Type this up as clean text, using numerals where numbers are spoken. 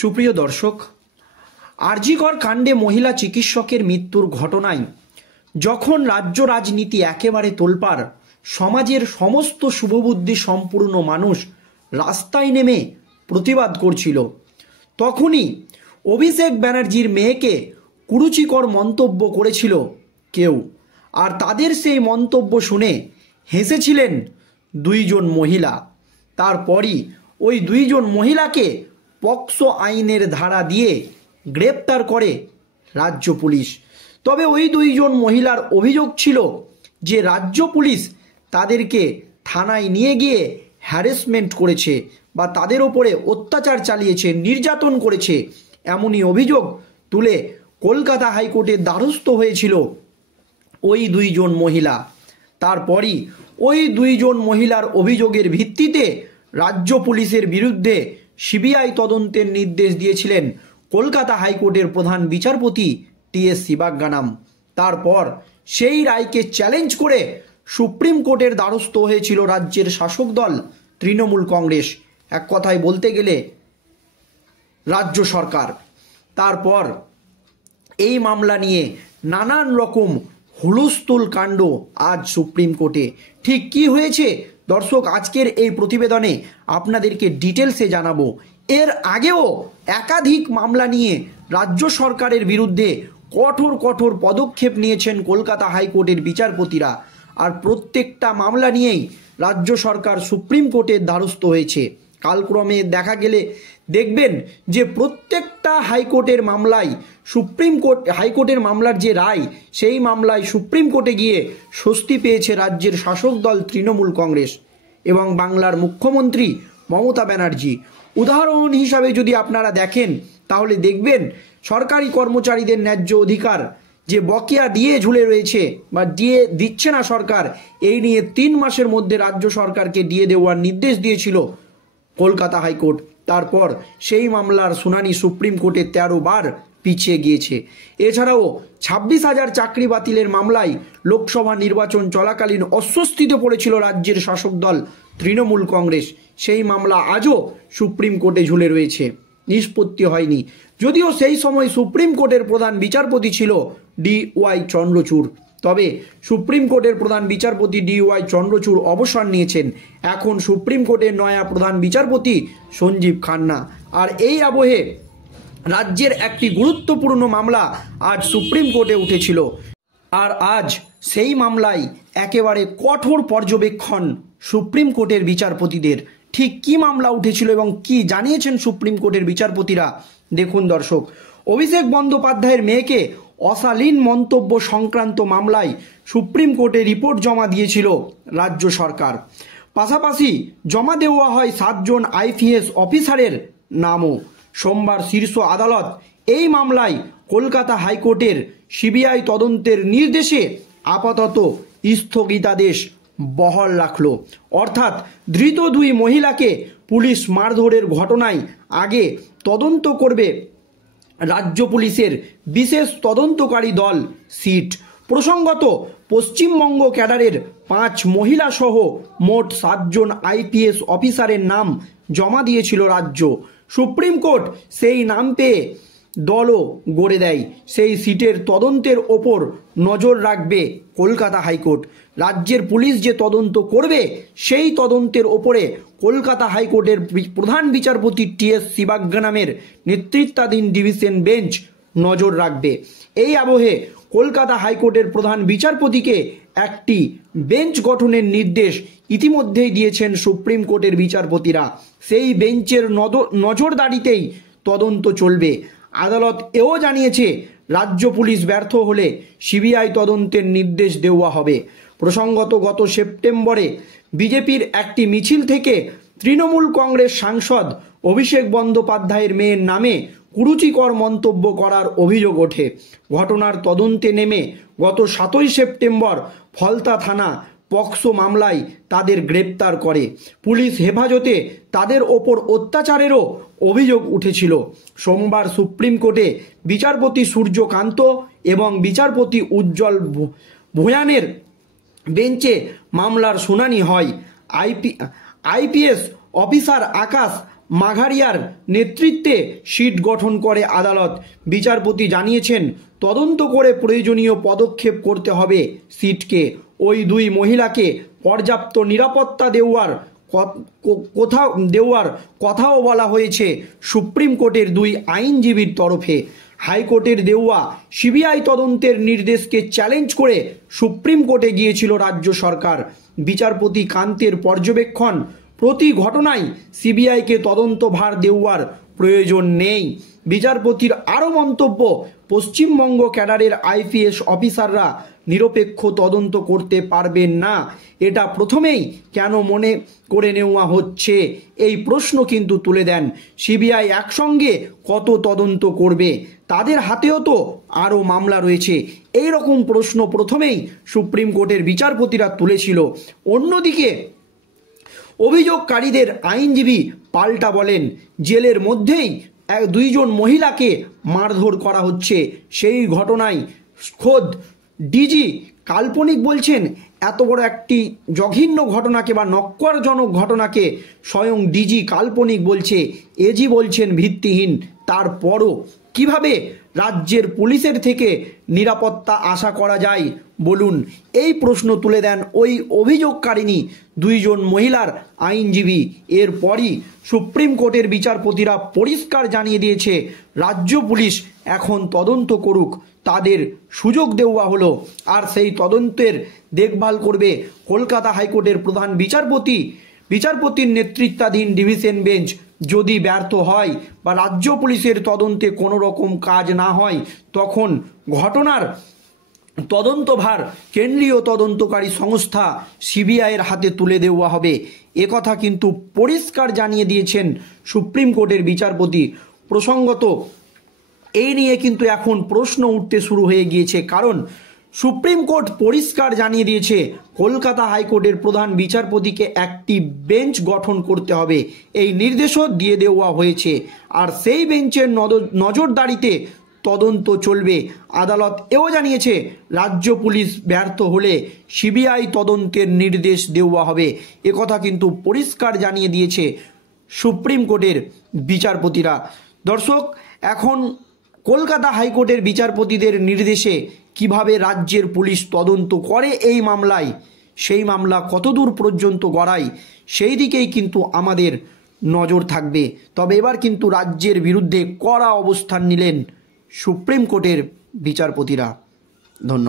সুপ্রিয় দর্শক, আরজিকর কাণ্ডে মহিলা চিকিৎসকের মৃত্যুর ঘটনায় যখন রাজ্য রাজনীতি একেবারে তোলপাড়, সমাজের সমস্ত শুভবুদ্ধি সম্পূর্ণ মানুষ রাস্তায় নেমে প্রতিবাদ করছিল, তখনই অভিষেক ব্যানার্জির মেয়েকে কুরুচিকর মন্তব্য করেছিল কেউ। আর তাদের সেই মন্তব্য শুনে হেসেছিলেন দুইজন মহিলা। তারপরই ওই দুইজন মহিলাকে পক্সো আইনের ধারা দিয়ে গ্রেপ্তার করে রাজ্য পুলিশ। তবে ওই দুইজন মহিলার অভিযোগ ছিল যে রাজ্য পুলিশ তাদেরকে থানায় নিয়ে গিয়ে হ্যারাসমেন্ট করেছে বা তাদের ওপরে অত্যাচার চালিয়েছে, নির্যাতন করেছে। এমনই অভিযোগ তুলে কলকাতা হাইকোর্টের দ্বারস্থ হয়েছিল ওই দুইজন মহিলা। তারপরই ওই দুইজন মহিলার অভিযোগের ভিত্তিতে রাজ্য পুলিশের বিরুদ্ধে সিবিআই তদন্তের নির্দেশ দিয়েছিলেন কলকাতা হাইকোর্টের প্রধান বিচারপতি টি.এস. শিবাজ্ঞানাম। তারপর সেই রায়কে চ্যালেঞ্জ করে সুপ্রিম কোর্টের দ্বারস্থ হয়েছিল রাজ্যের শাসক দল তৃণমূল কংগ্রেস, এক কথায় বলতে গেলে রাজ্য সরকার। তারপর এই মামলা নিয়ে নানান রকম হুলস্থুল কাণ্ড আজ সুপ্রিম কোর্টে। ঠিক কি হয়েছে দর্শক, আজকের এই প্রতিবেদনে আপনাদেরকে ডিটেলসে জানাবো। এর আগেও একাধিক মামলা নিয়ে রাজ্য সরকারের বিরুদ্ধে কঠোর কঠোর পদক্ষেপ নিয়েছেন কলকাতা হাইকোর্টের বিচারপতিরা। আর প্রত্যেকটা মামলা নিয়েই রাজ্য সরকার সুপ্রিম কোর্টের দ্বারস্থ হয়েছে। কালক্রমে দেখা গেলে দেখবেন যে প্রত্যেকটা হাইকোর্টের মামলায় হাইকোর্টের মামলার যে রায়, সেই মামলায় সুপ্রিম কোর্টে গিয়ে স্বস্তি পেয়েছে রাজ্যের শাসক দল তৃণমূল কংগ্রেস এবং বাংলার মুখ্যমন্ত্রী মমতা ব্যানার্জি। উদাহরণ হিসাবে যদি আপনারা দেখেন তাহলে দেখবেন সরকারি কর্মচারীদের ন্যায্য অধিকার যে বকেয়া দিয়ে ঝুলে রয়েছে বা দিয়ে দিচ্ছে না সরকার, এই নিয়ে 3 মাসের মধ্যে রাজ্য সরকারকে দিয়ে দেওয়ার নির্দেশ দিয়েছিল কলকাতা হাইকোর্ট। তারপর সেই মামলার শুনানি সুপ্রিম কোর্টে 13 বার পিছিয়ে গিয়েছে। এছাড়াও 26,000 চাকরি বাতিলের মামলায় লোকসভা নির্বাচন চলাকালীন অস্বস্তিতে পড়েছিল রাজ্যের শাসক দল তৃণমূল কংগ্রেস। সেই মামলা আজও সুপ্রিম কোর্টে ঝুলে রয়েছে, নিষ্পত্তি হয়নি। যদিও সেই সময় সুপ্রিম কোর্টের প্রধান বিচারপতি ছিল ডি.ওয়াই চন্দ্রচূড়, তবে সুপ্রিম কোর্টের প্রধান বিচারপতি ডি.ওয়াই চন্দ্রচূড় অবসর নিয়েছেন। এখন সুপ্রিম কোর্টের নয়া প্রধান বিচারপতি সঞ্জীব খান্না। আর এই আবহে রাজ্যের একটি গুরুত্বপূর্ণ মামলা আজ সুপ্রিম কোর্টে উঠেছিল। আর আজ সেই মামলায় একেবারে কঠোর পর্যবেক্ষণ সুপ্রিম কোর্টের বিচারপতিদের। ঠিক কি মামলা উঠেছিল এবং কি জানিয়েছেন সুপ্রিম কোর্টের বিচারপতিরা, দেখুন দর্শক। অভিষেক বন্দ্যোপাধ্যায়ের মেয়েকে অশালীন মন্তব্য সংক্রান্ত মামলায় সুপ্রিম কোর্টে রিপোর্ট জমা দিয়েছিল রাজ্য সরকার। পাশাপাশি জমা দেওয়া হয় 7 জন আইপিএস অফিসারের নামও। সোমবার শীর্ষ আদালত এই মামলায় কলকাতা হাইকোর্টের সিবিআই তদন্তের নির্দেশে আপাতত স্থগিতাদেশ বহাল রাখল। অর্থাৎ ধৃত 2 মহিলাকে পুলিশ মারধরের ঘটনায় আগে তদন্ত করবে রাজ্য পুলিশের বিশেষ তদন্তকারী দল সিট। প্রসঙ্গত, পশ্চিমবঙ্গ ক্যাডারের 5 মহিলা সহ মোট 7 জন আইপিএস অফিসারের নাম জমা দিয়েছিল রাজ্য। সুপ্রিম কোর্ট সেই নাম পেয়ে দলও গড়ে দেয়। সেই সিটের তদন্তের ওপর নজর রাখবে কলকাতা হাইকোর্ট। রাজ্যের পুলিশ যে তদন্ত করবে সেই তদন্তের ওপরে কলকাতা হাইকোর্টের প্রধান বিচারপতি টি.এস. শিবাজ্ঞানামের নেতৃত্বাধীন ডিভিশন বেঞ্চ নজর রাখবে। এই আবহে কলকাতা হাইকোর্টের প্রধান বিচারপতিকে একটি বেঞ্চ গঠনের নির্দেশ ইতিমধ্যেই দিয়েছেন সুপ্রিম কোর্টের বিচারপতিরা। সেই বেঞ্চের নজরদারিতেই তদন্ত চলবে। আদালত এও জানিয়েছে রাজ্য পুলিশ ব্যর্থ হলে সিবিআই তদন্তের নির্দেশ দেওয়া হবে। প্রসঙ্গত, গত সেপ্টেম্বরে বিজেপির একটি মিছিল থেকে তৃণমূল কংগ্রেস সাংসদ অভিষেক বন্দ্যোপাধ্যায়ের মেয়ের নামে কুরুচিকর মন্তব্য করার অভিযোগ ওঠে। ঘটনার তদন্তে নেমে গত 7ই সেপ্টেম্বর ফলতা থানা পক্সো মামলায় তাদের গ্রেপ্তার করে। পুলিশ হেফাজতে তাদের ওপর অত্যাচারেরও অভিযোগ উঠেছিল। সোমবার সুপ্রিম কোর্টে বিচারপতি সূর্যকান্ত এবং বিচারপতি উজ্জ্বল ভূয়ানের বেঞ্চে মামলার শুনানি হয়। আইপিএস অফিসার আকাশ মাঘারিয়ার নেতৃত্বে সিট গঠন করে আদালত। বিচারপতি জানিয়েছেন, তদন্ত করে প্রয়োজনীয় পদক্ষেপ করতে হবে সিটকে। ওই দুই মহিলাকে পর্যাপ্ত নিরাপত্তা দেওয়ার কথাও বলা হয়েছে সুপ্রিম কোর্টের দুই আইনজীবীর তরফে। হাইকোর্টের দেওয়া সিবিআই তদন্তের নির্দেশকে চ্যালেঞ্জ করে সুপ্রিম কোর্টে গিয়েছিল রাজ্য সরকার। বিচারপতি কান্তের পর্যবেক্ষণ, প্রতি ঘটনায় সিবিআইকে তদন্তভার দেওয়ার প্রয়োজন নেই। বিচারপতির আরও মন্তব্য, পশ্চিমবঙ্গ ক্যাডারের আইপিএস অফিসাররা নিরপেক্ষ তদন্ত করতে পারবেন না, এটা প্রথমেই কেন মনে করে নেওয়া হচ্ছে, এই প্রশ্ন কিন্তু তুলে দেন। সিবিআই একসঙ্গে কত তদন্ত করবে, তাদের হাতেও তো আরও মামলা রয়েছে, এই রকম প্রশ্ন প্রথমেই সুপ্রিম কোর্টের বিচারপতিরা তুলেছিল। অন্যদিকে অভিযোগকারীদের আইনজীবী পাল্টা বলেন, জেলের মধ্যেই দুইজন মহিলাকে মারধর করা হচ্ছে। সেই ঘটনায় খোদ ডিজি কাল্পনিক বলছেন। এত বড় একটি জঘন্য ঘটনাকে বা নক্করজনক ঘটনাকে স্বয়ং ডিজি কাল্পনিক বলছে, এজি বলছেন ভিত্তিহীন। তারপরও কিভাবে রাজ্যের পুলিশের থেকে নিরাপত্তা আশা করা যায় বলুন, এই প্রশ্ন তুলে দেন ওই অভিযোগকারিণী দুইজন মহিলার আইনজীবী। এরপরই সুপ্রিম কোর্টের বিচারপতিরা পরিষ্কার জানিয়ে দিয়েছে, রাজ্য পুলিশ এখন তদন্ত করুক, তাদের সুযোগ দেওয়া হলো। আর সেই তদন্তের দেখভাল করবে কলকাতা হাইকোর্টের প্রধান বিচারপতির নেতৃত্বাধীন ডিভিশন বেঞ্চ। যদি ব্যর্থ হয় বা রাজ্য পুলিশের তদন্তে কোনো রকম কাজ না হয়, তখন ঘটনার তদন্তভার কেন্দ্রীয় তদন্তকারী সংস্থা সিবিআইয়ের হাতে তুলে দেওয়া হবে। একথা কিন্তু পরিষ্কার জানিয়ে দিয়েছেন সুপ্রিম কোর্টের বিচারপতি। প্রসঙ্গত এই নিয়ে কিন্তু এখন প্রশ্ন উঠতে শুরু হয়ে গিয়েছে, কারণ সুপ্রিম কোর্ট পরিষ্কার জানিয়ে দিয়েছে কলকাতা হাইকোর্টের প্রধান বিচারপতিকে একটি বেঞ্চ গঠন করতে হবে, এই নির্দেশও দিয়ে দেওয়া হয়েছে। আর সেই বেঞ্চের নজরদারিতে তদন্ত চলবে। আদালত এও জানিয়েছে, রাজ্য পুলিশ ব্যর্থ হলে সিবিআই তদন্তের নির্দেশ দেওয়া হবে। একথা কিন্তু পরিষ্কার জানিয়ে দিয়েছে সুপ্রিম কোর্টের বিচারপতিরা। দর্শক, এখন কলকাতা হাইকোর্টের বিচারপতিদের নির্দেশে কিভাবে রাজ্যের পুলিশ তদন্ত করে এই মামলায়, সেই মামলা কতদূর পর্যন্ত গড়ায়, সেই দিকেই কিন্তু আমাদের নজর থাকবে। তবে এবার কিন্তু রাজ্যের বিরুদ্ধে কড়া অবস্থান নিলেন সুপ্রিম কোর্টের বিচারপতিরা। ধন্যবাদ।